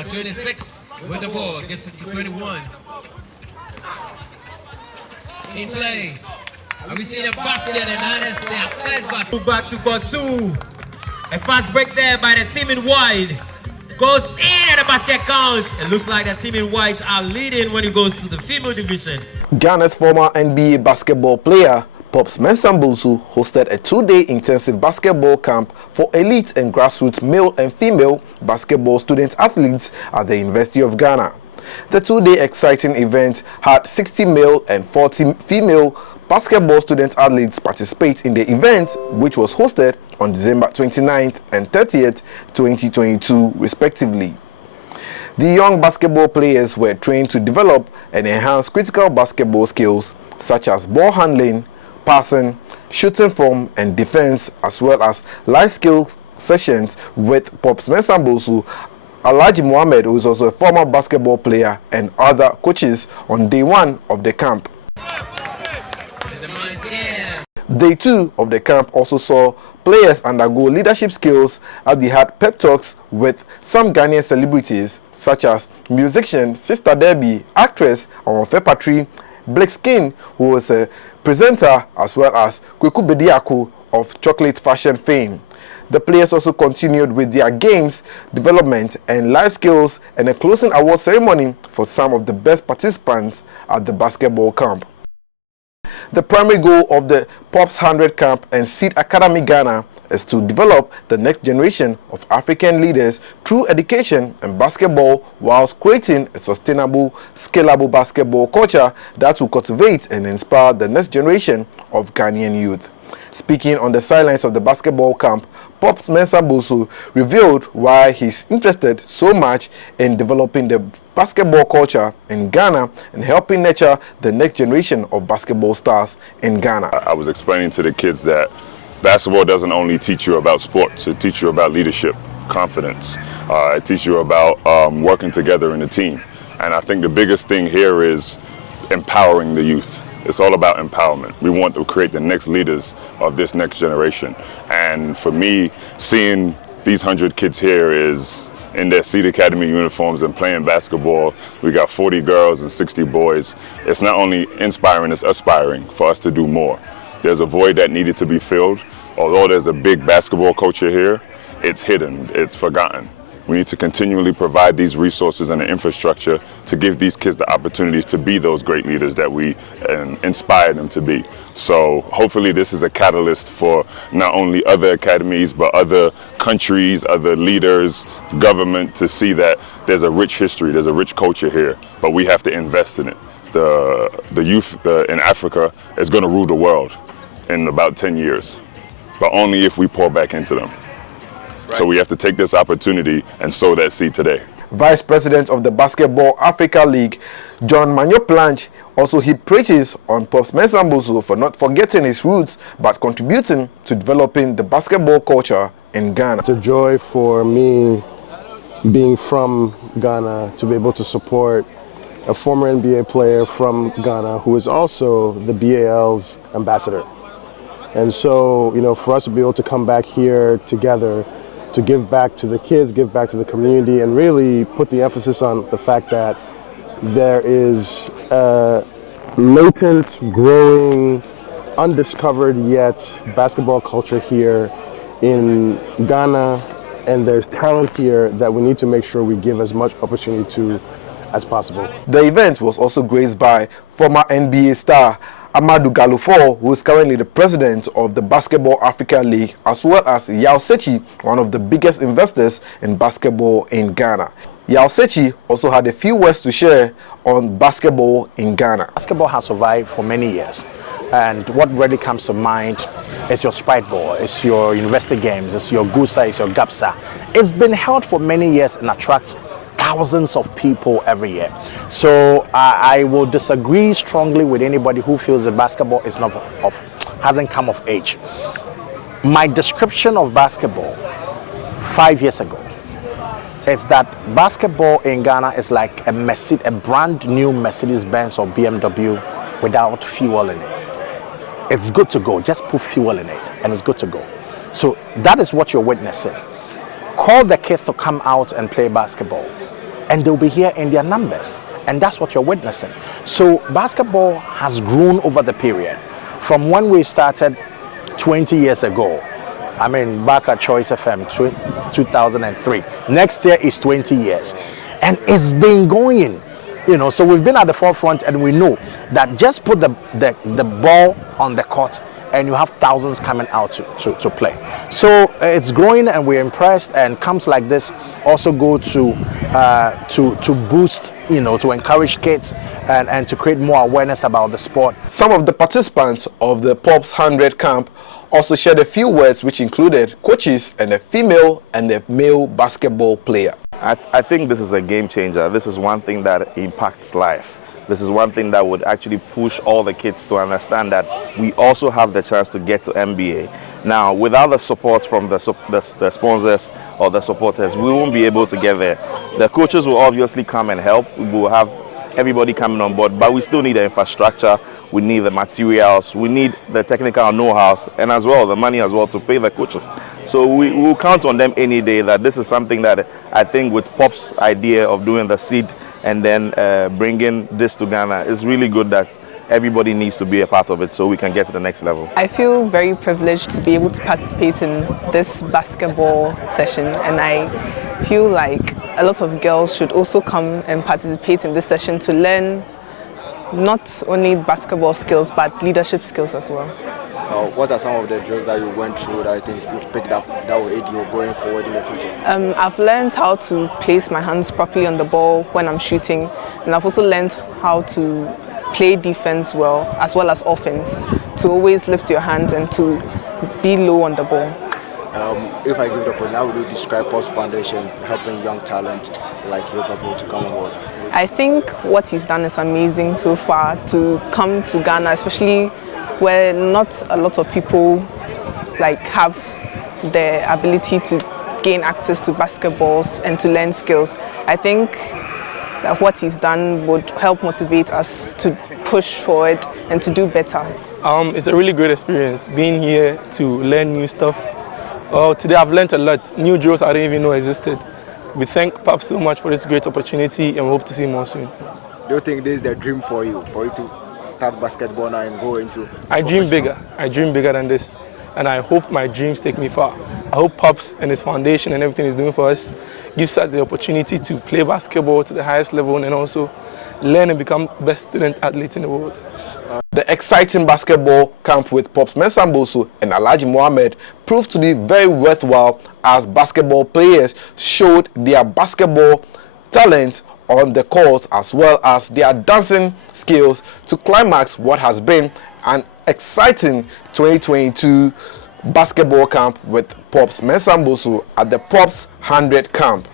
Number 26 with the ball, gives it to 21. In play. And we see the basket and that is their first basket. Move back to court 2. A fast break there by the team in white. Goes in and the basket counts. It looks like the team in white are leading when it goes to the female division. Ghana's former NBA basketball player Pops Mensah-Bonsu hosted a 2-day intensive basketball camp for elite and grassroots male and female basketball student athletes at the University of Ghana. The 2-day exciting event had 60 male and 40 female basketball student athletes participate in the event, which was hosted on December 29th and 30th, 2022, respectively. The young basketball players were trained to develop and enhance critical basketball skills such as ball handling, passing, shooting form, and defense, as well as life skills sessions with Pops Mensah-Bonsu, Alhaji Mohammed, who is also a former basketball player, and other coaches on day 1 of the camp. Day 2 of the camp also saw players undergo leadership skills as they had pep talks with some Ghanaian celebrities such as musician Sister Debbie, actress Onfe Patri, Blake Skin, who was a presenter, as well as Kweku Bediako of chocolate fashion fame. The players also continued with their games, development and life skills, and a closing award ceremony for some of the best participants at the basketball camp. The primary goal of the Pops 100 Camp and Seed Academy Ghana is to develop the next generation of African leaders through education and basketball, whilst creating a sustainable, scalable basketball culture that will cultivate and inspire the next generation of Ghanaian youth. Speaking on the sidelines of the basketball camp, Pops Mensah-Bonsu revealed why he's interested so much in developing the basketball culture in Ghana and helping nurture the next generation of basketball stars in Ghana. I was explaining to the kids that basketball doesn't only teach you about sports, it teaches you about leadership, confidence. It teaches you about working together in a team. And I think the biggest thing here is empowering the youth. It's all about empowerment. We want to create the next leaders of this next generation. And for me, seeing these 100 kids here is in their Seed Academy uniforms and playing basketball. We got 40 girls and 60 boys. It's not only inspiring, it's aspiring for us to do more. There's a void that needed to be filled. Although there's a big basketball culture here, it's hidden, it's forgotten. We need to continually provide these resources and the infrastructure to give these kids the opportunities to be those great leaders that we inspire them to be. So hopefully this is a catalyst for not only other academies, but other countries, other leaders, government, to see that there's a rich history, there's a rich culture here, but we have to invest in it. The youth in Africa is going to rule the world in about 10 years, but only if we pour back into them. So we have to take this opportunity and sow that seed today. Vice President of the Basketball Africa League, John Manyo-Planche, also heaped praises on Pops Mensah-Bonsu for not forgetting his roots but contributing to developing the basketball culture in Ghana. It's a joy for me, being from Ghana, to be able to support a former NBA player from Ghana who is also the BAL's ambassador. And so, you know, for us to be able to come back here together to give back to the kids, give back to the community, and really put the emphasis on the fact that there is a latent, growing, undiscovered yet basketball culture here in Ghana, and there's talent here that we need to make sure we give as much opportunity to as possible. The event was also graced by former NBA star Amadou Galufo, who is currently the president of the Basketball Africa League, as well as Yao Sechi, one of the biggest investors in basketball in Ghana. Yao Sechi also had a few words to share on basketball in Ghana. Basketball has survived for many years, and what really comes to mind is your Sprite Ball, it's your University Games, it's your Gusa, it's your Gapsa. It's been held for many years and attracts thousands of people every year. So I will disagree strongly with anybody who feels that basketball is hasn't come of age. My description of basketball 5 years ago is that basketball in Ghana is like a brand new Mercedes-Benz or BMW without fuel in it. It's good to go, just put fuel in it and it's good to go. So that is what you're witnessing. Call the kids to come out and play basketball. and they'll be here in their numbers. And that's what you're witnessing. So basketball has grown over the period from when we started 20 years ago. I mean, back at Choice FM 2003. Next year is 20 years. And it's been going, you know, so we've been at the forefront, and we know that just put the ball on the court and you have thousands coming out to play. So it's growing, and we're impressed, and camps like this also go to boost, you know, to encourage kids and to create more awareness about the sport. Some of the participants of the Pops 100 camp also shared a few words, which included coaches and a female and a male basketball player. I think this is a game changer. This is one thing that impacts life. This is one thing that would actually push all the kids to understand that we also have the chance to get to NBA. Now, without the support from the sponsors or the supporters, we won't be able to get there. The coaches will obviously come and help. We will have everybody coming on board, but we still need the infrastructure, we need the materials, we need the technical know-how, and as well the money as well to pay the coaches. So we will count on them any day. That this is something that I think with Pop's idea of doing the seed and then bringing this to Ghana, is really good that everybody needs to be a part of it so we can get to the next level. I feel very privileged to be able to participate in this basketball session, and I feel like a lot of girls should also come and participate in this session to learn not only basketball skills but leadership skills as well. What are some of the drills that you went through that I think you've picked up that will aid you going forward in the future? I've learned how to place my hands properly on the ball when I'm shooting, and I've also learned how to play defense well as offense, to always lift your hands and to be low on the ball. If I give it up, how would you describe Pops Foundation helping young talent like Yogapo to come on board? I think what he's done is amazing so far, to come to Ghana, especially where not a lot of people have the ability to gain access to basketballs and to learn skills. I think that what he's done would help motivate us to push forward and to do better. It's a really great experience being here to learn new stuff. Today I've learned a lot, new drills I didn't even know existed. We thank Pops so much for this great opportunity, and we hope to see more soon. Do you think this is the dream for you to start basketball now and go into? I dream bigger. I dream bigger than this, and I hope my dreams take me far. I hope Pops and his foundation and everything he's doing for us gives us the opportunity to play basketball to the highest level and also learn and become best student athletes in the world. The exciting basketball camp with Pops Mensah-Bonsu and Alhaji Mohammed proved to be very worthwhile, as basketball players showed their basketball talent on the court as well as their dancing skills to climax what has been an exciting 2022 basketball camp with Pops Mensah-Bonsu at the Pops 100 camp.